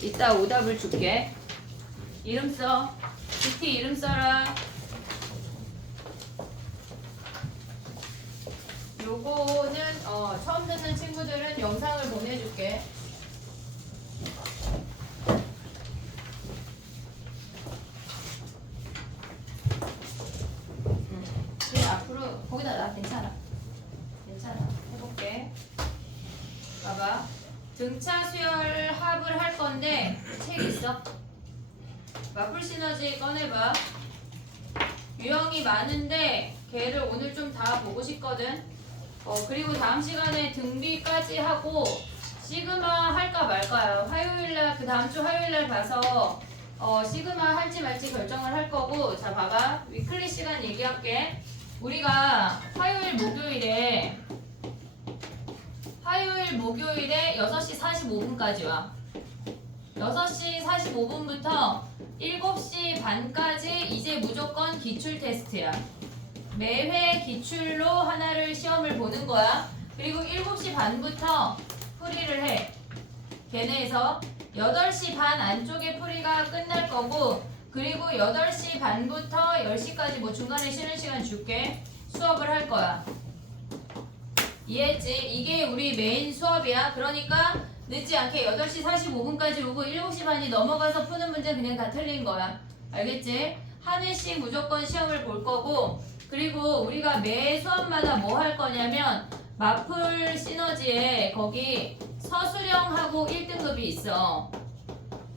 이따 오답을 줄게. 이름 써. GT 이름 써라. 요거는 처음 듣는 친구들은 영상을 보내줄게. 그래, 앞으로 거기다 놔. 괜찮아. 해볼게. 봐봐. 등차 수열 합을 할 건데 책 있어? 마플 시너지 꺼내봐. 유형이 많은데 걔를 오늘 좀 다 보고 싶거든. 그리고 다음 시간에 등비까지 하고 시그마 할까 말까요. 화요일날, 그 다음 주 화요일날 봐서 시그마 할지 말지 결정을 할 거고. 자, 봐봐. 위클리 시간 얘기할게. 우리가 화요일 목요일에 6시 45분까지 와. 6시 45분부터 7시 반까지 이제 무조건 기출 테스트야. 매회 기출로 하나를 시험을 보는 거야. 그리고 7시 반부터 풀이를 해. 걔네에서 8시 반 안쪽에 풀이가 끝날 거고, 그리고 8시 반부터 10시까지 뭐 중간에 쉬는 시간 줄게. 수업을 할 거야. 이해했지? 이게 우리 메인 수업이야. 그러니까 늦지 않게 8시 45분까지 오고 7시 반이 넘어가서 푸는 문제 그냥 다 틀린 거야. 알겠지? 한 회씩 무조건 시험을 볼 거고, 그리고 우리가 매 수업마다 뭐 할 거냐면 마플 시너지에 거기 서술형하고 1등급이 있어.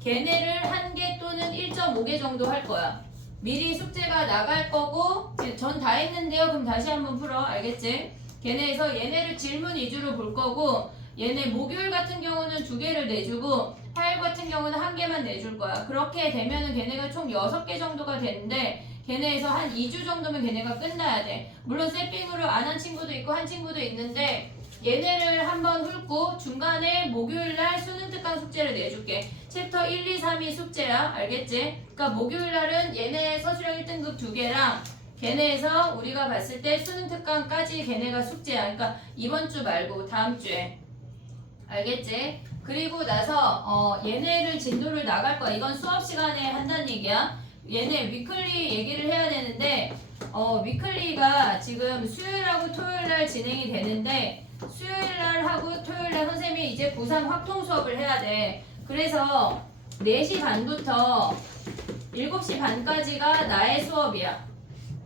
걔네를 1개 또는 1.5개 정도 할 거야. 미리 숙제가 나갈 거고, 전 다 했는데요. 그럼 다시 한번 풀어. 알겠지? 걔네에서 얘네를 질문 위주로 볼 거고, 얘네 목요일 같은 경우는 2개를 내주고 화요일 같은 경우는 1개만 내줄 거야. 그렇게 되면은 걔네가 총 6개 정도가 되는데, 걔네에서 한 2주 정도면 걔네가 끝나야 돼. 물론 세핑으로 안 한 친구도 있고 한 친구도 있는데, 얘네를 한번 훑고 중간에 목요일날 수능 특강 숙제를 내줄게. 챕터 1, 2, 3이 숙제야. 알겠지? 그러니까 목요일날은 얘네 서술형 1등급 2개랑 걔네에서 우리가 봤을 때 수능 특강까지 걔네가 숙제야. 그러니까 이번 주 말고 다음 주에. 알겠지? 그리고 나서 얘네를 진도를 나갈 거야. 이건 수업 시간에 한다는 얘기야. 얘네 위클리 얘기를 해야 되는데, 위클리가 지금 수요일하고 토요일날 진행이 되는데, 수요일날 하고 토요일날 선생님이 이제 고3 확통 수업을 해야 돼. 그래서 4시 반부터 7시 반까지가 나의 수업이야.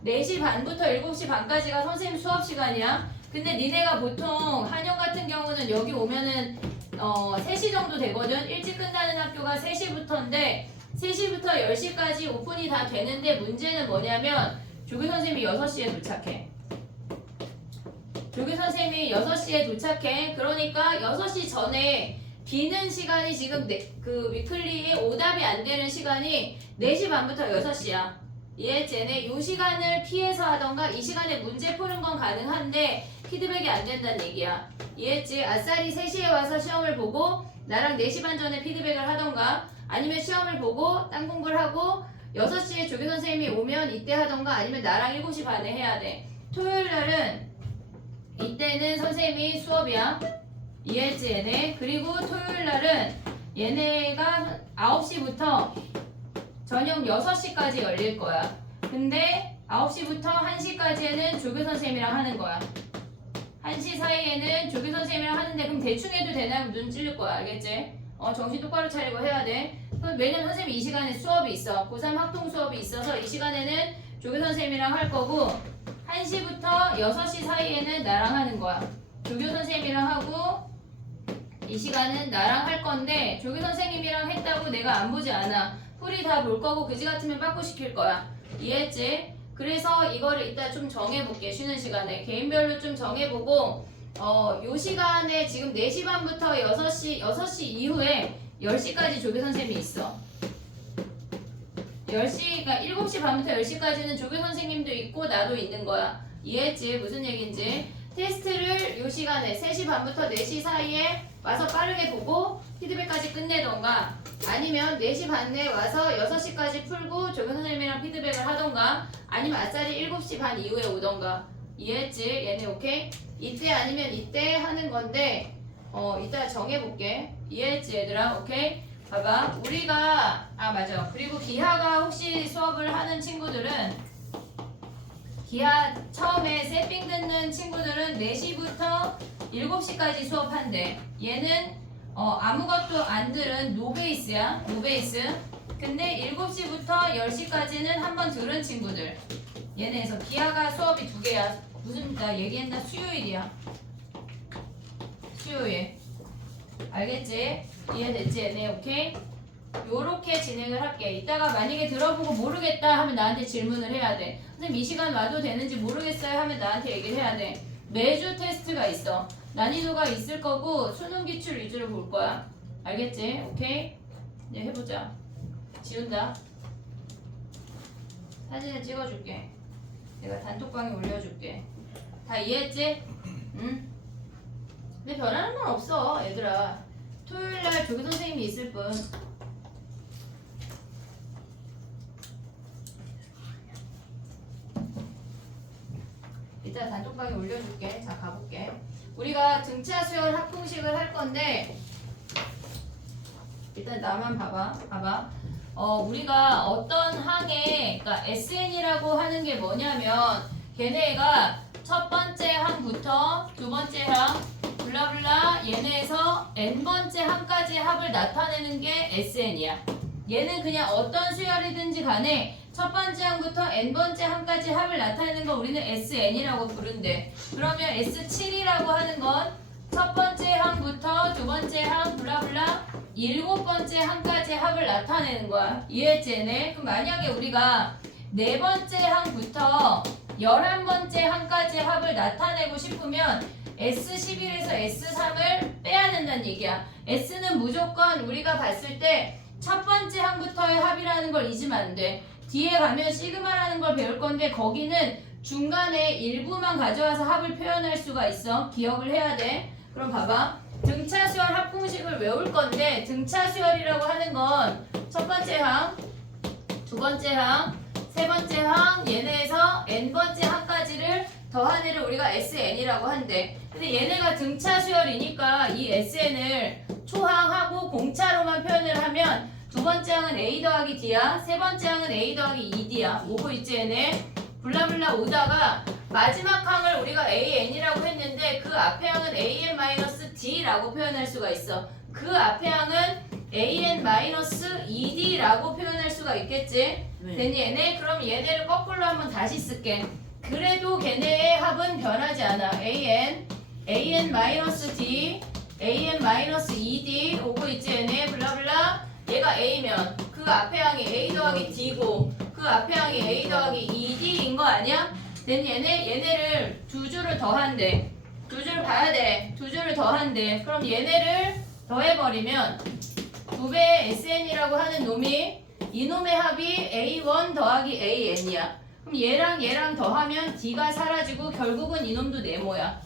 4시 반부터 7시 반까지가 선생님 수업 시간이야. 근데 니네가 보통 한영 같은 경우는 여기 오면은 3시 정도 되거든. 일찍 끝나는 학교가 3시부터인데 3시부터 10시까지 오픈이 다 되는데, 문제는 뭐냐면 조교 선생님이 6시에 도착해. 조교 선생님이 6시에 도착해. 그러니까 6시 전에 비는 시간이 지금 그 위클리에 오답이 안 되는 시간이 4시 반부터 6시야. 이해했지? 요 시간을 피해서 하던가 이 시간에 문제 푸는 건 가능한데 피드백이 안 된다는 얘기야. 이해했지? 아싸리 3시에 와서 시험을 보고 나랑 4시 반 전에 피드백을 하던가, 아니면 시험을 보고 딴 공부를 하고 6시에 조교 선생님이 오면 이때 하던가, 아니면 나랑 7시 반에 해야 돼. 토요일 날은 이때는 선생님이 수업이야. 이해했지 얘네? 그리고 토요일 날은 얘네가 9시부터 저녁 6시까지 열릴 거야. 근데 9시부터 1시까지는 조교 선생님이랑 하는 거야. 1시 사이에는 조교 선생님이랑 하는데, 그럼 대충 해도 되나? 눈 찔릴 거야. 알겠지? 정신 똑바로 차리고 해야 돼. 왜냐면 선생님이 이 시간에 수업이 있어. 고3 학통 수업이 있어서 이 시간에는 조교 선생님이랑 할 거고, 1시부터 6시 사이에는 나랑 하는 거야. 조교 선생님이랑 하고 이 시간은 나랑 할 건데, 조교 선생님이랑 했다고 내가 안 보지 않아. 풀이 다 볼 거고 그지 같으면 빠꾸 시킬 거야. 이해했지? 그래서 이거를 이따 좀 정해볼게. 쉬는 시간에 개인별로 좀 정해보고, 요 시간에 지금 4시 반부터 6시 이후에 10시까지 조교 선생님이 있어. 10시, 그러니까 7시 반부터 10시까지는 조교 선생님도 있고 나도 있는 거야. 이해했지? 무슨 얘기인지. 테스트를 요 시간에 3시 반부터 4시 사이에 와서 빠르게 보고 피드백까지 끝내던가, 아니면 4시 반에 와서 6시까지 풀고 조교 선생님이랑 피드백을 하던가, 아니면 아싸리 7시 반 이후에 오던가. 이해했지? 얘네 오케이? 이때 아니면 이때 하는 건데 이따 정해볼게. 이해했지 얘들아? 오케이? 봐봐. 우리가 맞아. 그리고 기하가 혹시 수업을 하는 친구들은 기하 처음에 세핑 듣는 친구들은 4시부터 7시까지 수업한대. 얘는 아무것도 안 들은 노베이스야. 노베이스. 근데 7시부터 10시까지는 한번 들은 친구들. 얘네에서 기하가 수업이 2개야. 무슨 나 얘기했나? 수요일이야. 수요일. 알겠지? 이해됐지? 얘네 오케이? 요렇게 진행을 할게. 이따가 만약에 들어보고 모르겠다 하면 나한테 질문을 해야 돼. 선생님 이 시간 와도 되는지 모르겠어요 하면 나한테 얘기를 해야 돼. 매주 테스트가 있어. 난이도가 있을 거고 수능 기출 위주로 볼 거야. 알겠지? 오케이? 이제 해보자. 지운다. 사진을 찍어줄게. 내가 단톡방에 올려줄게. 다 이해했지? 응? 근데 변하는 건 없어 얘들아. 토요일날 조교 선생님이 있을 뿐. 이따 단톡방에 올려줄게. 자 가볼게. 우리가 등차 수열 합공식을 할 건데 일단 나만 봐봐. 우리가 어떤 항에 그러니까 SN이라고 하는 게 뭐냐면 걔네가 첫 번째 항부터 두 번째 항 블라블라 얘네에서 n번째 항까지 합을 나타내는 게 SN이야. 얘는 그냥 어떤 수열이든지 간에 첫 번째 항부터 n번째 항까지 합을 나타내는 거 우리는 SN이라고 부른대. 그러면 S7이라고 하는 건 첫 번째 항부터 두 번째 항 블라블라 7번째 항까지 합을 나타내는 거야. 이해했지 얘네? 그럼 만약에 우리가 네 번째 항부터 11번째 항까지 합을 나타내고 싶으면 S11에서 S3을 빼야 된다는 얘기야. S는 무조건 우리가 봤을 때 첫 번째 항부터의 합이라는 걸 잊으면 안 돼. 뒤에 가면 시그마라는 걸 배울 건데 거기는 중간에 일부만 가져와서 합을 표현할 수가 있어. 기억을 해야 돼. 그럼 봐봐. 등차 수열 합공식을 외울 건데 등차 수열이라고 하는 건 첫 번째 항, 두 번째 항, 세 번째 항 얘네에서 n번째 항까지를 더한 애를 우리가 SN이라고 한대. 근데 얘네가 등차 수열이니까 이 SN을 초항하고 공차로만 표현을 하면 두 번째 항은 A 더하기 D야. 세 번째 항은 A 더하기 2D야. 오고 있지 얘네. 블라블라 오다가 마지막 항을 우리가 AN이라고 했는데 그 앞에 항은 AN-D라고 표현할 수가 있어. 그 앞에 항은 AN-2D라고 표현할 수가 있겠지? 네. 됐니 얘네? 그럼 얘네를 거꾸로 한번 다시 쓸게. 그래도 걔네의 합은 변하지 않아. AN-D, AN-2D 오고 있지 얘네. 블라블라 얘가 A면 그 앞에 항이 A 더하기 D고 그 앞에 항이 A 더하기 2D인 거 아니야? 됐니 얘네를 두 줄을 더한대. 두 줄 봐야 돼. 두 줄을 더한대. 그럼 얘네를 더해버리면 2배 SN이라고 하는 놈이 이놈의 합이 A1 더하기 AN이야. 그럼 얘랑 더하면 D가 사라지고 결국은 이놈도 네모야.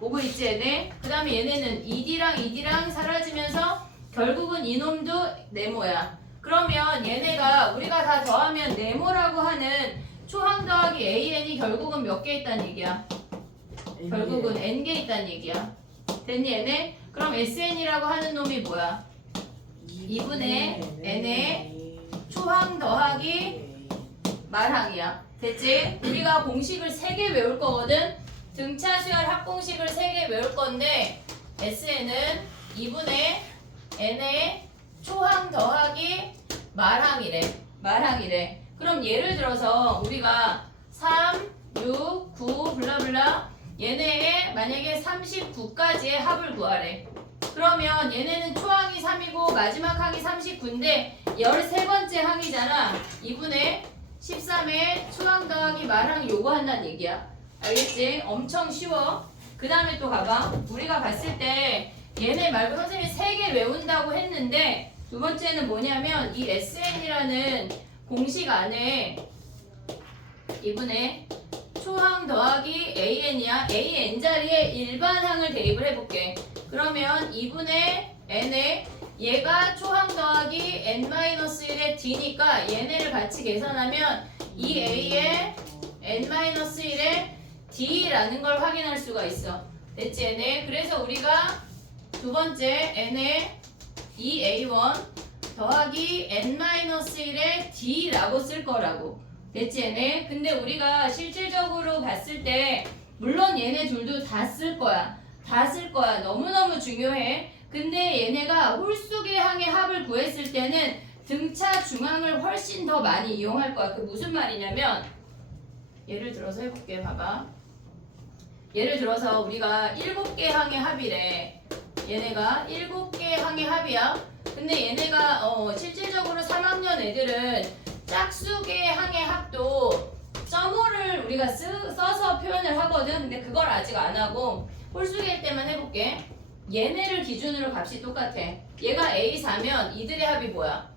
오고 있지 얘네? 그 다음에 얘네는 2D랑 사라지면서 결국은 이놈도 네모야. 그러면 얘네가 우리가 다 더하면 네모라고 하는 초항 더하기 AN이 결국은 몇 개 있다는 얘기야? 결국은 N개 있다는 얘기야. 됐니 얘네? 그럼 SN이라고 하는 놈이 뭐야? 2분의 N의 초항 더하기 말항이야. 됐지? 우리가 공식을 3개 외울 거거든? 등차 수열 합공식을 3개 외울 건데 SN은 2분의 N의 초항 더하기 말항이래. 그럼 예를 들어서 우리가 3, 6, 9 블라블라 얘네의 만약에 39까지의 합을 구하래. 그러면 얘네는 초항이 3이고 마지막 항이 39인데 13번째 항이잖아. 2분의 13의 초항 더하기 말항 요거 한다는 얘기야. 알겠지? 엄청 쉬워. 그 다음에 또 가봐. 우리가 봤을 때 얘네 말고 선생님이 3개 외운다고 했는데 두 번째는 뭐냐면 이 SN이라는 공식 안에 2분의 초항 더하기 AN이야. AN 자리에 일반항을 대입을 해볼게. 그러면 2분의 N에 얘가 초항 더하기 N-1의 D니까 얘네를 같이 계산하면 2A의 N-1의 D라는 걸 확인할 수가 있어. 됐지 얘네? 그래서 우리가 두 번째 N의 2A1 더하기 n-1의 d라고 쓸 거라고. 됐지 얘네? 근데 우리가 실질적으로 봤을 때 물론 얘네 둘도 다 쓸 거야. 다 쓸 거야. 너무너무 중요해. 근데 얘네가 홀수의 항의 합을 구했을 때는 등차 중앙을 훨씬 더 많이 이용할 거야. 그 무슨 말이냐면 예를 들어서 해볼게. 봐봐. 예를 들어서 우리가 7개 항의 합이래. 얘네가 7개 항의 합이야. 근데 얘네가 실질적으로 3학년 애들은 짝수의 항의 합도 점호를 우리가 써서 표현을 하거든. 근데 그걸 아직 안 하고 홀수일 때만 해볼게. 얘네를 기준으로 값이 똑같아. 얘가 A4면 이들의 합이 뭐야?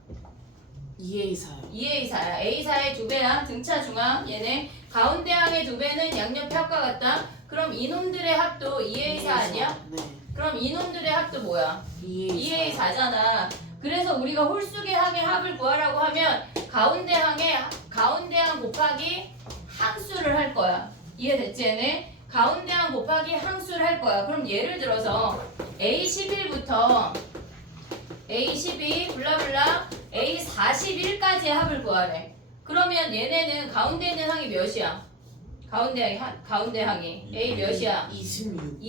2A4요. 2A4야. A4의 2배야. 등차 중앙. 얘네 가운데 항의 2배는 양옆의 합과 같다. 그럼 이놈들의 합도 2A4 아니야? 네. 그럼 이놈들의 합도 뭐야? 2A4. 2A4잖아. 그래서 우리가 홀수의 항의 합을 구하라고 하면 가운데 항 곱하기 항수를 할 거야. 이해됐지 얘네? 가운데 항 곱하기 항수를 할 거야. 그럼 예를 들어서 A11부터 A12 블라블라 A41까지의 합을 구하래. 그러면 얘네는 가운데 있는 항이 몇이야? 가운데 항이 A 몇이야? 26.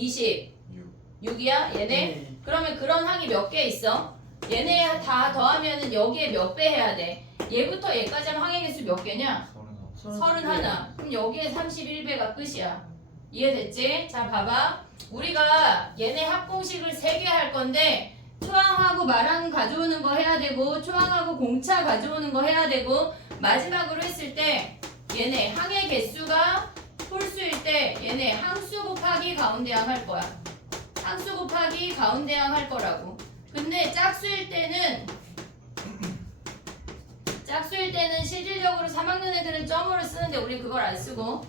26이야? 얘네? 네. 그러면 그런 항이 몇 개 있어? 얘네 다 더하면은 여기에 몇 배 해야 돼? 얘부터 얘까지 하면 항의 개수 몇 개냐? 31. 그럼 여기에 31배가 끝이야. 이해됐지? 자 봐봐. 우리가 얘네 합공식을 3개 할 건데 초항하고 말항 가져오는 거 해야 되고 초항하고 공차 가져오는 거 해야 되고 마지막으로 했을 때 얘네 항의 개수가 홀수일 때 얘네 항수 곱하기 가운데항 할 거야. 항수 곱하기 가운데항 할 거라고. 근데 짝수일 때는 실질적으로 3학년 애들은 점으로 쓰는데 우리 그걸 안 쓰고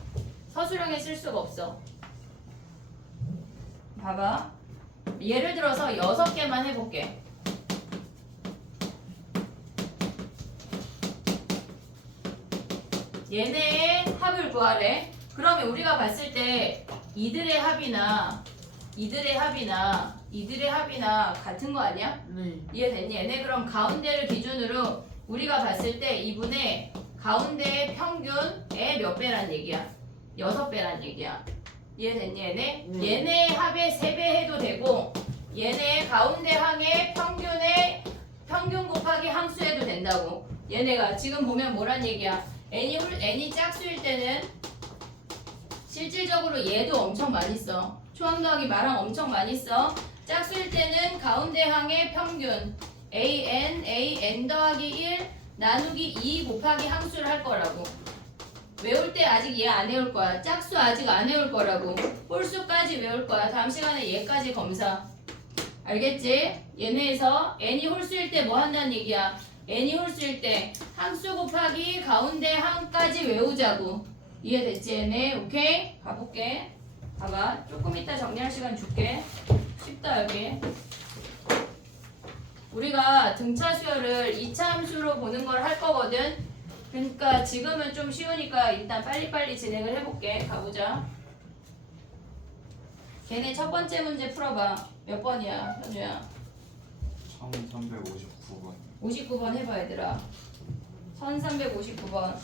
서술형에 쓸 수가 없어. 봐봐. 예를 들어서 6개만 해볼게. 얘네의 합을 구하래. 그러면 우리가 봤을 때 이들의 합이나 같은 거 아니야? 네. 이해됐니? 얘네 그럼 가운데를 기준으로 우리가 봤을 때 이분의 가운데의 평균의 몇 배란 얘기야? 6배란 얘기야. 이해됐니 얘네? 네. 얘네 합의 3배 해도 되고 얘네 가운데 항의 평균 곱하기 함수 해도 된다고. 얘네가 지금 보면 뭐란 얘기야? n이 짝수일 때는 실질적으로 얘도 엄청 많이 써. 초항 더하기 말항 엄청 많이 써. 짝수일 때는 가운데 항의 평균 an 더하기 1 나누기 2 곱하기 함수를 할 거라고. 외울 때 아직 얘 안 외울 거야. 짝수 아직 안 외울 거라고. 홀수까지 외울 거야. 다음 시간에 얘까지 검사. 알겠지? 얘네에서 n이 홀수일 때 뭐 한다는 얘기야? n이 홀수일 때 항수 곱하기 가운데 항까지 외우자고. 이해됐지 얘네? 오케이? 가볼게. 봐봐. 조금 이따 정리할 시간 줄게. 쉽다 여기. 우리가 등차 수열을 2차 함수로 보는 걸 할 거거든. 그러니까 지금은 좀 쉬우니까 일단 빨리빨리 진행을 해볼게. 가보자. 걔네 첫 번째 문제 풀어봐. 몇 번이야, 현우야? 1359번. 59번 해봐, 얘들아. 1359번.